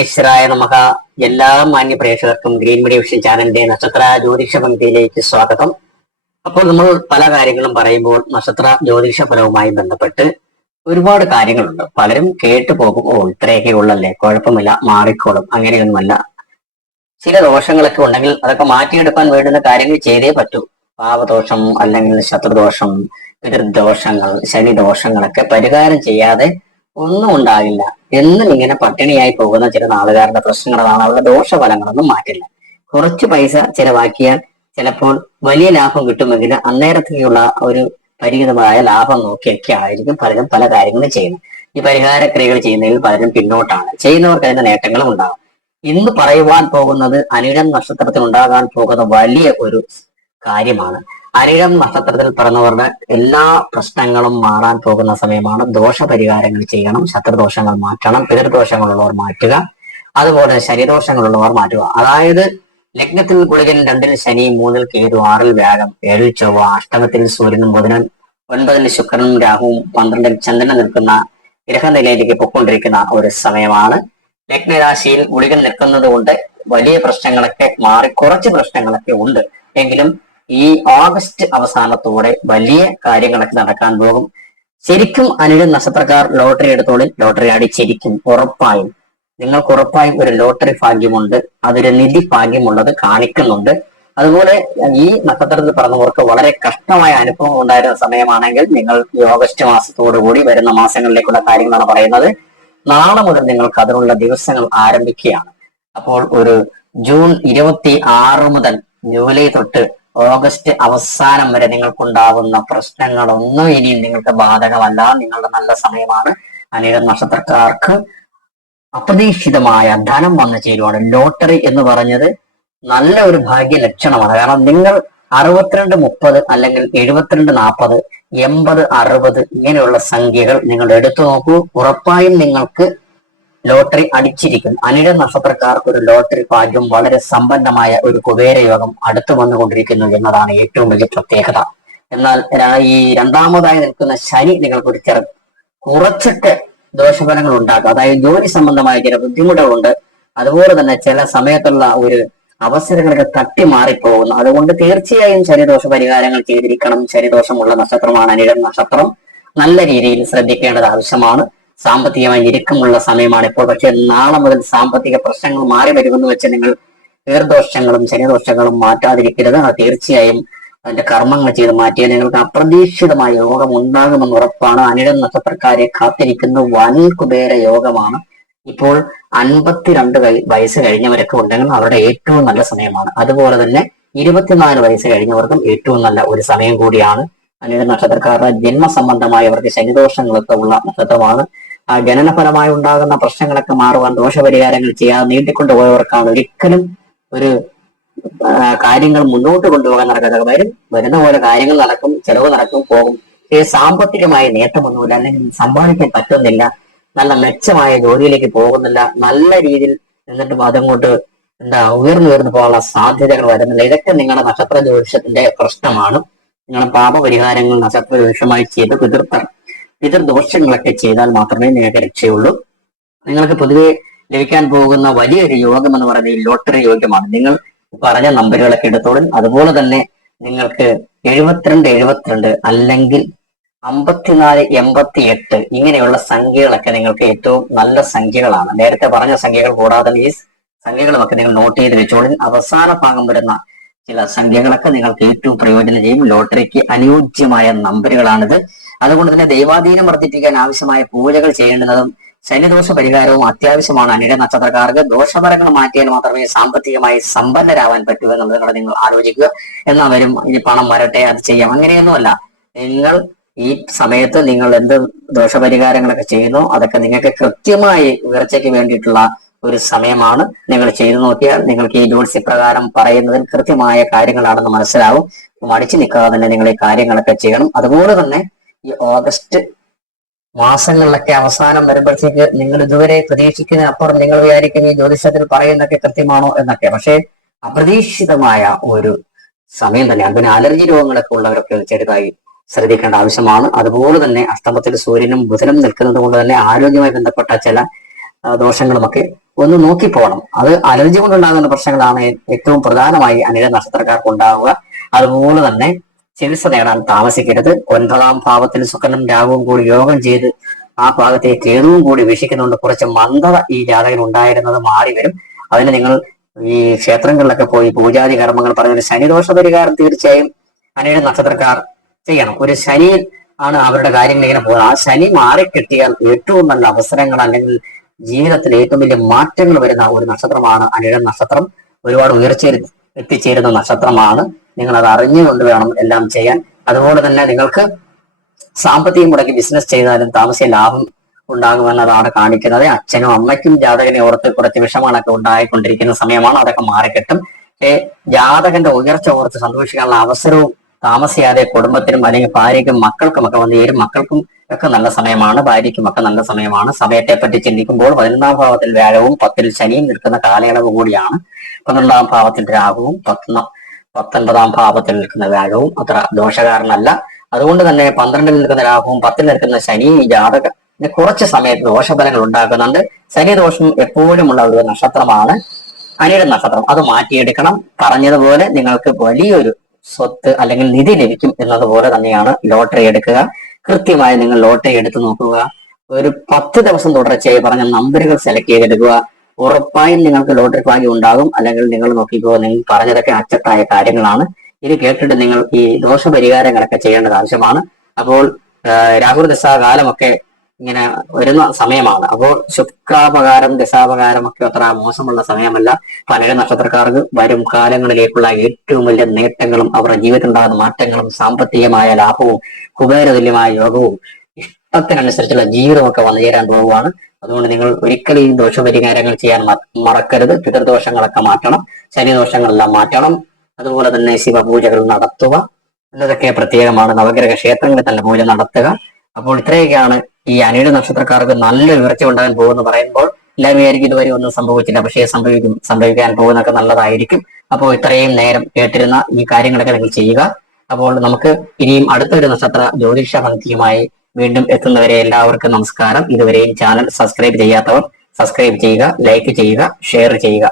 വിഘ്നേശ്വരായ നമുക്ക് എല്ലാ മാന്യ പ്രേക്ഷകർക്കും ഗ്രീൻ മീഡിയ വിഷൻ ചാനലിന്റെ നക്ഷത്ര ജ്യോതിഷ പങ്ക്തിയിലേക്ക് സ്വാഗതം. അപ്പോൾ നമ്മൾ പല കാര്യങ്ങളും പറയുമ്പോൾ നക്ഷത്ര ജ്യോതിഷ ഫലവുമായി ബന്ധപ്പെട്ട് ഒരുപാട് കാര്യങ്ങളുണ്ട്. പലരും കേട്ടു പോകും ഓ ഇത്രയൊക്കെ ഉള്ളല്ലേ കുഴപ്പമില്ല മാറിക്കോളും അങ്ങനെയൊന്നുമല്ല. ചില ദോഷങ്ങളൊക്കെ ഉണ്ടെങ്കിൽ അതൊക്കെ മാറ്റിയെടുക്കാൻ വേണ്ടുന്ന കാര്യങ്ങൾ ചെയ്തേ പറ്റൂ. പാവദോഷം അല്ലെങ്കിൽ ശത്രുദോഷം പിതൃദോഷങ്ങൾ ശനിദോഷങ്ങളൊക്കെ പരിഹാരം ചെയ്യാതെ ഒന്നും ഉണ്ടാകില്ല എന്നും ഇങ്ങനെ പട്ടിണിയായി പോകുന്ന ചില നാളുകാരുടെ പ്രശ്നങ്ങളാണ്. അവരുടെ ദോഷഫലങ്ങളൊന്നും മാറ്റില്ല. കുറച്ച് പൈസ ചിലവാക്കിയാൽ ചിലപ്പോൾ വലിയ ലാഭം കിട്ടുമെങ്കിൽ അന്നേരത്തേക്കുള്ള ഒരു പരിമിതമായ ലാഭം നോക്കിയൊക്കെ ആയിരിക്കും പലരും പല കാര്യങ്ങളും ചെയ്യുന്നത്. ഈ പരിഹാര ക്രിയകൾ ചെയ്യുന്നതിൽ പലരും പിന്നോട്ടാണ്. ചെയ്യുന്നവർക്ക് അതിന്റെ നേട്ടങ്ങളും ഉണ്ടാകും ഇന്ന് പറയുവാൻ പോകുന്നത് അനിഴം നക്ഷത്രത്തിൽ ഉണ്ടാകാൻ പോകുന്ന വലിയ ഒരു കാര്യമാണ്. അനിഴം നക്ഷത്രത്തിൽ പിറന്നവരുടെ എല്ലാ പ്രശ്നങ്ങളും മാറാൻ പോകുന്ന സമയമാണ് ദോഷപരിഹാരങ്ങൾ ചെയ്യണം ശത്രുദോഷങ്ങൾ മാറ്റണം പിതൃദോഷങ്ങളുള്ളവർ മാറ്റുക അതുപോലെ ശനിദോഷങ്ങളുള്ളവർ മാറ്റുക. അതായത് ലഗ്നത്തിൽ ഗുളികൻ രണ്ടിൽ ശനി മൂന്നിൽ കേതു ആറിൽ വ്യാഴം ഏഴിൽ ചൊവ്വ അഷ്ടമത്തിൽ സൂര്യനും ബുധനും ഒൻപതിൽ ശുക്രനും രാഹുവും പന്ത്രണ്ടിൽ ചന്ദ്രനും നിൽക്കുന്ന ഗ്രഹനിലയിലേക്ക് പൊക്കൊണ്ടിരിക്കുന്ന ഒരു സമയമാണ്. ലഗ്നരാശിയിൽ ഗുളികൻ നിൽക്കുന്നത് കൊണ്ട് വലിയ പ്രശ്നങ്ങളൊക്കെ മാറി കുറച്ച് പ്രശ്നങ്ങളൊക്കെ ഉണ്ട്. എങ്കിലും ഈ ഓഗസ്റ്റ് അവസാനത്തോടെ വലിയ കാര്യങ്ങളൊക്കെ നടക്കാൻ പോകും. ശരിക്കും അനിഴ നക്ഷത്രക്കാർ ലോട്ടറി എടുത്തോളിൽ ലോട്ടറി അടിച്ചിരിക്കും ഉറപ്പായും. നിങ്ങൾക്ക് ഉറപ്പായും ഒരു ലോട്ടറി ഭാഗ്യമുണ്ട്. അതൊരു നിധി ഭാഗ്യമുള്ളത് കാണിക്കുന്നുണ്ട്. അതുപോലെ ഈ നക്ഷത്രത്തിൽ പറഞ്ഞവർക്ക് വളരെ കഷ്ടമായ അനുഭവം ഉണ്ടായിരുന്ന സമയമാണെങ്കിൽ നിങ്ങൾ ഈ ഓഗസ്റ്റ് മാസത്തോടുകൂടി വരുന്ന മാസങ്ങളിലേക്കുള്ള കാര്യങ്ങളാണ് പറയുന്നത്. നാളെ മുതൽ നിങ്ങൾക്ക് അതിനുള്ള ദിവസങ്ങൾ ആരംഭിക്കുകയാണ്. അപ്പോൾ ഒരു ജൂൺ ഇരുപത്തി ആറ് മുതൽ ജൂലൈ തൊട്ട് ഓഗസ്റ്റ് അവസാനം വരെ നിങ്ങൾക്കുണ്ടാവുന്ന പ്രശ്നങ്ങളൊന്നും ഇനിയും നിങ്ങൾക്ക് ബാധകമല്ല. നിങ്ങളുടെ നല്ല സമയമാണ്. അനേകം നക്ഷത്രക്കാർക്ക് അപ്രതീക്ഷിതമായ ധനം വന്നു ചേരുവാണ്. ലോട്ടറി എന്ന് പറഞ്ഞത് നല്ല ഒരു ഭാഗ്യ ലക്ഷണമാണ്. കാരണം നിങ്ങൾ അറുപത്തിരണ്ട് മുപ്പത് അല്ലെങ്കിൽ എഴുപത്തിരണ്ട് നാൽപ്പത് എൺപത് അറുപത് ഇങ്ങനെയുള്ള സംഖ്യകൾ നിങ്ങൾ എടുത്തു നോക്കൂ. ഉറപ്പായും നിങ്ങൾക്ക് ലോട്ടറി അടിച്ചിരിക്കും. അനിഴ നക്ഷത്രക്കാർ ഒരു ലോട്ടറി ഭാഗ്യം വളരെ സമ്പന്നമായ ഒരു കുബേരയോഗം അടുത്തു വന്നുകൊണ്ടിരിക്കുന്നു എന്നതാണ് ഏറ്റവും വലിയ പ്രത്യേകത. എന്നാൽ ഈ രണ്ടാമതായി നിൽക്കുന്ന ശനി നിങ്ങൾക്കൊരു ചെറു കുറച്ചൊക്കെ ദോഷഫലങ്ങൾ ഉണ്ടാക്കും. അതായത് ജോലി സംബന്ധമായ ചില ബുദ്ധിമുട്ടുകളുണ്ട്. അതുപോലെ തന്നെ ചില സമയത്തുള്ള ഒരു അവസരങ്ങളൊക്കെ തട്ടി മാറിപ്പോകുന്നു. അതുകൊണ്ട് തീർച്ചയായും ശനിദോഷ പരിഹാരങ്ങൾ ചെയ്തിരിക്കണം. ശനിദോഷമുള്ള നക്ഷത്രമാണ് അനിഴം നക്ഷത്രം. നല്ല രീതിയിൽ ശ്രദ്ധിക്കേണ്ടത് ആവശ്യമാണ്. സാമ്പത്തികമായി ഞെരുക്കമുള്ള സമയമാണ് ഇപ്പോൾ. പക്ഷെ നാളെ മുതൽ സാമ്പത്തിക പ്രശ്നങ്ങൾ മാറി വരുമെന്ന് വെച്ച് നിങ്ങൾ നീർദോഷങ്ങളും ശനിദോഷങ്ങളും മാറ്റാതിരിക്കരുത്. തീർച്ചയായും അതിന്റെ കർമ്മങ്ങൾ ചെയ്ത് മാറ്റിയാൽ നിങ്ങൾക്ക് അപ്രതീക്ഷിതമായ യോഗം ഉണ്ടാകുമെന്ന് ഉറപ്പാണ്. അനിഴം നക്ഷത്രക്കാരെ കാത്തിരിക്കുന്ന വൻ കുബേര യോഗമാണ്. ഇപ്പോൾ അൻപത്തിരണ്ട് വയ- വയസ്സ് കഴിഞ്ഞവരൊക്കെ ഉണ്ടെങ്കിൽ അവരുടെ ഏറ്റവും നല്ല സമയമാണ്. അതുപോലെ തന്നെ ഇരുപത്തിനാല് വയസ്സ് കഴിഞ്ഞവർക്കും ഏറ്റവും നല്ല ഒരു സമയം കൂടിയാണ്. അനിഴ നക്ഷത്രക്കാരുടെ ജന്മസംബന്ധമായ അവർക്ക് ശനിദോഷങ്ങളൊക്കെ ഉള്ള നക്ഷത്രമാണ് ആ ജനനഫലമായി ഉണ്ടാകുന്ന പ്രശ്നങ്ങളൊക്കെ മാറുവാൻ ദോഷപരിഹാരങ്ങൾ ചെയ്യാതെ നീട്ടിക്കൊണ്ടു പോയവർക്കാണ് ഒരിക്കലും ഒരു കാര്യങ്ങൾ മുന്നോട്ട് കൊണ്ടുപോകാൻ നടക്കാതെ വരും വരുന്ന പോലെ കാര്യങ്ങൾ നടക്കും ചെലവ് നടക്കും പോകും. ഈ സാമ്പത്തികമായ നേട്ടമൊന്നുമില്ല അല്ലെങ്കിൽ സമ്പാദിക്കാൻ പറ്റുന്നില്ല നല്ല മെച്ചമായ ജോലിയിലേക്ക് പോകുന്നില്ല നല്ല രീതിയിൽ എന്നിട്ടും അതങ്ങോട്ട് എന്താ ഉയർന്നു ഉയർന്നു പോകാനുള്ള സാധ്യതകൾ വരുന്നില്ല. ഇതൊക്കെ നിങ്ങളുടെ നക്ഷത്ര ജ്യോതിഷത്തിന്റെ പ്രശ്നമാണ്. നിങ്ങളുടെ പാപപരിഹാരങ്ങൾ നക്ഷത്ര ജ്യോതിഷമായി ചെയ്ത് പിതൃത്ത പിതൃദോഷങ്ങളൊക്കെ ചെയ്താൽ മാത്രമേ നിങ്ങൾക്ക് രക്ഷയുള്ളൂ. നിങ്ങൾക്ക് പൊതുവെ ലഭിക്കാൻ പോകുന്ന വലിയൊരു യോഗം എന്ന് പറയുന്നത് ഈ ലോട്ടറി യോഗമാണ് നിങ്ങൾ പറഞ്ഞ നമ്പറുകളൊക്കെ എടുത്തോളും. അതുപോലെ തന്നെ നിങ്ങൾക്ക് എഴുപത്തിരണ്ട് എഴുപത്തിരണ്ട് അല്ലെങ്കിൽ അമ്പത്തിനാല് എൺപത്തി എട്ട് ഇങ്ങനെയുള്ള സംഖ്യകളൊക്കെ നിങ്ങൾക്ക് ഏറ്റവും നല്ല സംഖ്യകളാണ്. നേരത്തെ പറഞ്ഞ സംഖ്യകൾ കൂടാതെ ഈ സംഖ്യകളുമൊക്കെ നിങ്ങൾ നോട്ട് ചെയ്ത് വെച്ചോളിൻ അവസാന ഭാഗം വരുന്ന ചില സംഖ്യകളൊക്കെ നിങ്ങൾക്ക് ഏറ്റവും പ്രയോജനം ചെയ്യും. ലോട്ടറിക്ക് അനുയോജ്യമായ നമ്പറുകളാണിത്. അതുകൊണ്ട് തന്നെ ദൈവാധീനം വർദ്ധിപ്പിക്കാൻ ആവശ്യമായ പൂജകൾ ചെയ്യേണ്ടുന്നതും ശനിദോഷ പരിഹാരവും അത്യാവശ്യമാണ്. അനിട നക്ഷത്രക്കാർക്ക് ദോഷഫലങ്ങൾ മാറ്റിയാൽ മാത്രമേ സാമ്പത്തികമായി സമ്പന്നരാവാൻ പറ്റൂ എന്നുള്ളത് കൂടെ നിങ്ങൾ ആലോചിക്കുക. എന്നാൽ വരും ഇനി പണം വരട്ടെ അത് ചെയ്യാം. അങ്ങനെയൊന്നുമല്ല. നിങ്ങൾ ഈ സമയത്ത് നിങ്ങൾ എന്ത് ദോഷപരിഹാരങ്ങളൊക്കെ ചെയ്യുന്നു അതൊക്കെ നിങ്ങൾക്ക് കൃത്യമായി ഉയർച്ചയ്ക്ക് വേണ്ടിയിട്ടുള്ള ഒരു സമയമാണ് നിങ്ങൾ ചെയ്തു നോക്കിയാൽ നിങ്ങൾക്ക് ഈ ജ്യോത്സ്യ പ്രകാരം പറയുന്നതിൽ കൃത്യമായ കാര്യങ്ങളാണെന്ന് മനസ്സിലാവും. മടിച്ചു നിൽക്കാതെ തന്നെ നിങ്ങൾ ഈ കാര്യങ്ങളൊക്കെ ചെയ്യണം. അതുപോലെ തന്നെ ഈ ഓഗസ്റ്റ് മാസങ്ങളിലൊക്കെ അവസാനം വരുമ്പോഴത്തേക്ക് നിങ്ങൾ ഇതുവരെ പ്രതീക്ഷിക്കുന്ന അപ്പുറം നിങ്ങൾ വിചാരിക്കുന്ന ഈ ജ്യോതിഷത്തിൽ പറയുന്നൊക്കെ കൃത്യമാണോ എന്നൊക്കെ. പക്ഷേ അപ്രതീക്ഷിതമായ ഒരു സമയം തന്നെയാണ് പിന്നെ അലർജി രോഗങ്ങളൊക്കെ ഉള്ളവരൊക്കെ ചെറുതായി ശ്രദ്ധിക്കേണ്ട ആവശ്യമാണ്. അതുപോലെ തന്നെ അഷ്ടമത്തിൽ സൂര്യനും ബുധനും നിൽക്കുന്നത് കൊണ്ട് തന്നെ ആരോഗ്യവുമായി ബന്ധപ്പെട്ട ചില ദോഷങ്ങളുമൊക്കെ ഒന്ന് നോക്കി പോകണം. അത് അലർജി കൊണ്ടുണ്ടാകുന്ന പ്രശ്നങ്ങളാണ് ഏറ്റവും പ്രധാനമായി അനില നക്ഷത്രക്കാർക്ക് ഉണ്ടാവുക. അതുപോലെ തന്നെ ചികിത്സ നേടാൻ താമസിക്കരുത്. ഒൻപതാം ഭാവത്തിൽ ശുക്രനും രാഹുവും കൂടി യോഗം ചെയ്ത് ആ ഭാഗത്തെ കേതുവും കൂടി വീക്ഷിക്കുന്നുണ്ട് കുറച്ച് മന്ദത ഈ ജാതകൻ ഉണ്ടായിരുന്നത് മാറി വരും. അതിന് നിങ്ങൾ ഈ ക്ഷേത്രങ്ങളിലൊക്കെ പോയി പൂജാതി കർമ്മങ്ങൾ പറഞ്ഞ ശനിദോഷ പരിഹാരം തീർച്ചയായും അനേഴ് നക്ഷത്രക്കാർ ചെയ്യണം. ഒരു ശനി ആണ് അവരുടെ കാര്യങ്ങൾ ഇങ്ങനെ പോകുന്നത്. ആ ശനി മാറിക്കിട്ടിയാൽ ഏറ്റവും നല്ല അവസരങ്ങൾ അല്ലെങ്കിൽ ജീവിതത്തിൽ ഏറ്റവും വലിയ മാറ്റങ്ങൾ വരുന്ന ഒരു നക്ഷത്രമാണ് അനിഴ നക്ഷത്രം. ഒരുപാട് ഉയർച്ചയിൽ എത്തിച്ചേരുന്ന നക്ഷത്രമാണ്. നിങ്ങൾ അത് അറിഞ്ഞുകൊണ്ട് വേണം എല്ലാം ചെയ്യാൻ. അതുപോലെ തന്നെ നിങ്ങൾക്ക് സാമ്പത്തികം മുടക്കി ബിസിനസ് ചെയ്താലും താമസിയ ലാഭം ഉണ്ടാകുമെന്നതാണ് കാണിക്കുന്നത്. അച്ഛനും അമ്മയ്ക്കും ജാതകനെ ഓർത്ത് കുറച്ച് വിഷമങ്ങളൊക്കെ ഉണ്ടായിക്കൊണ്ടിരിക്കുന്ന സമയമാണ് അതൊക്കെ മാറിക്കിട്ടും. ജാതകന്റെ ഉയർച്ച ഓർത്ത് സന്തോഷിക്കാനുള്ള അവസരവും താമസിയാതെ കുടുംബത്തിനും അല്ലെങ്കിൽ ഭാര്യയ്ക്കും മക്കൾക്കും ഒക്കെ വന്ന് ചേരും മക്കൾക്കും ഒക്കെ നല്ല സമയമാണ്. ഭാര്യയ്ക്കും ഒക്കെ നല്ല സമയമാണ്. സമയത്തെ പറ്റി ചിന്തിക്കുമ്പോൾ പതിനൊന്നാം ഭാവത്തിൽ വ്യാഴവും പത്തിൽ ശനിയും നിൽക്കുന്ന കാലയളവ് കൂടിയാണ്. പന്ത്രണ്ടാം ഭാവത്തിൽ രാഹുവും പത്തൊന്നാം പത്തൊൻപതാം ഭാവത്തിൽ നിൽക്കുന്ന വ്യാഴവും അത്ര ദോഷകാരനല്ല. അതുകൊണ്ട് തന്നെ പന്ത്രണ്ടിൽ നിൽക്കുന്ന രാഹുവും പത്തിൽ നിൽക്കുന്ന ശനി ജാതക കുറച്ച് സമയത്ത് ദോഷഫലങ്ങൾ ഉണ്ടാക്കുന്നുണ്ട്. ശനി ദോഷം എപ്പോഴുമുള്ള ഒരു നക്ഷത്രമാണ്. അനിയുടെ നക്ഷത്രം. അത് മാറ്റിയെടുക്കണം. പറഞ്ഞതുപോലെ നിങ്ങൾക്ക് വലിയൊരു സ്വത്ത് അല്ലെങ്കിൽ നിധി ലഭിക്കും എന്നതുപോലെ തന്നെയാണ് ലോട്ടറി എടുക്കുക. കൃത്യമായി നിങ്ങൾ ലോട്ടറി എടുത്തു നോക്കുക. ഒരു പത്ത് ദിവസം തുടർച്ചയായി പറഞ്ഞ നമ്പറുകൾ സെലക്ട് ചെയ്തെടുക്കുക. ഉറപ്പായും നിങ്ങൾക്ക് ലോട്ടറി ഭാഗ്യം ഉണ്ടാകും. അല്ലെങ്കിൽ നിങ്ങൾ നോക്കിക്കോ നിങ്ങൾ പറഞ്ഞതൊക്കെ അച്ചട്ടായ കാര്യങ്ങളാണ്. ഇത് കേട്ടിട്ട് നിങ്ങൾ ഈ ദോഷപരിഹാരങ്ങളൊക്കെ ചെയ്യേണ്ടത് ആവശ്യമാണ്. അപ്പോൾ രാഹുൽ ദശാകാലമൊക്കെ ഇങ്ങനെ വരുന്ന സമയമാണ്. അപ്പോൾ ശുക്രാപകാരം ദശാപകാരം ഒക്കെ അത്ര മോശമുള്ള സമയമല്ല. പല നക്ഷത്രക്കാർക്ക് വരും കാലങ്ങളിലേക്കുള്ള ഏറ്റവും വലിയ നേട്ടങ്ങളും അവരുടെ ജീവിതത്തിൽ ഉണ്ടാകുന്ന മാറ്റങ്ങളും സാമ്പത്തികമായ ലാഭവും കുബേരതുല്യമായ യോഗവും ഇഷ്ടത്തിനനുസരിച്ചുള്ള ജീവിതമൊക്കെ വന്നു ചേരാൻ പോവുകയാണ് അതുകൊണ്ട് നിങ്ങൾ ഒരിക്കലും ഈ ദോഷപരിഹാരങ്ങൾ ചെയ്യാൻ മറക്കരുത്. പിതൃദോഷങ്ങളൊക്കെ മാറ്റണം. ശനിദോഷങ്ങളെല്ലാം മാറ്റണം. അതുപോലെ തന്നെ ശിവപൂജകൾ നടത്തുക. എന്നതൊക്കെ പ്രത്യേകമാണ്. നവഗ്രഹ ക്ഷേത്രങ്ങളിൽ തന്നെ പൂജ നടത്തുക. അപ്പോൾ ഇത്രയൊക്കെയാണ് ഈ അനിയുടെ നക്ഷത്രക്കാർക്ക് നല്ല ഉയർച്ച ഉണ്ടാകാൻ പോകുമെന്ന് പറയുമ്പോൾ എല്ലാവരും വിചാരിക്കും ഇതുവരെ ഒന്നും സംഭവിച്ചില്ല. പക്ഷേ സംഭവിക്കും സംഭവിക്കാൻ പോകുന്നൊക്കെ നല്ലതായിരിക്കും. അപ്പോൾ ഇത്രയും നേരം കേട്ടിരുന്ന ഈ കാര്യങ്ങളൊക്കെ നിങ്ങൾ ചെയ്യുക. അപ്പോൾ നമുക്ക് ഇനിയും അടുത്തൊരു നക്ഷത്ര ജ്യോതിഷ പങ്ക്തിയുമായി വീണ്ടും എത്തുന്നവരെ എല്ലാവർക്കും നമസ്കാരം. ഇതുവരെയും ചാനൽ സബ്സ്ക്രൈബ് ചെയ്യാത്തവർ സബ്സ്ക്രൈബ് ചെയ്യുക ലൈക്ക് ചെയ്യുക ഷെയർ ചെയ്യുക.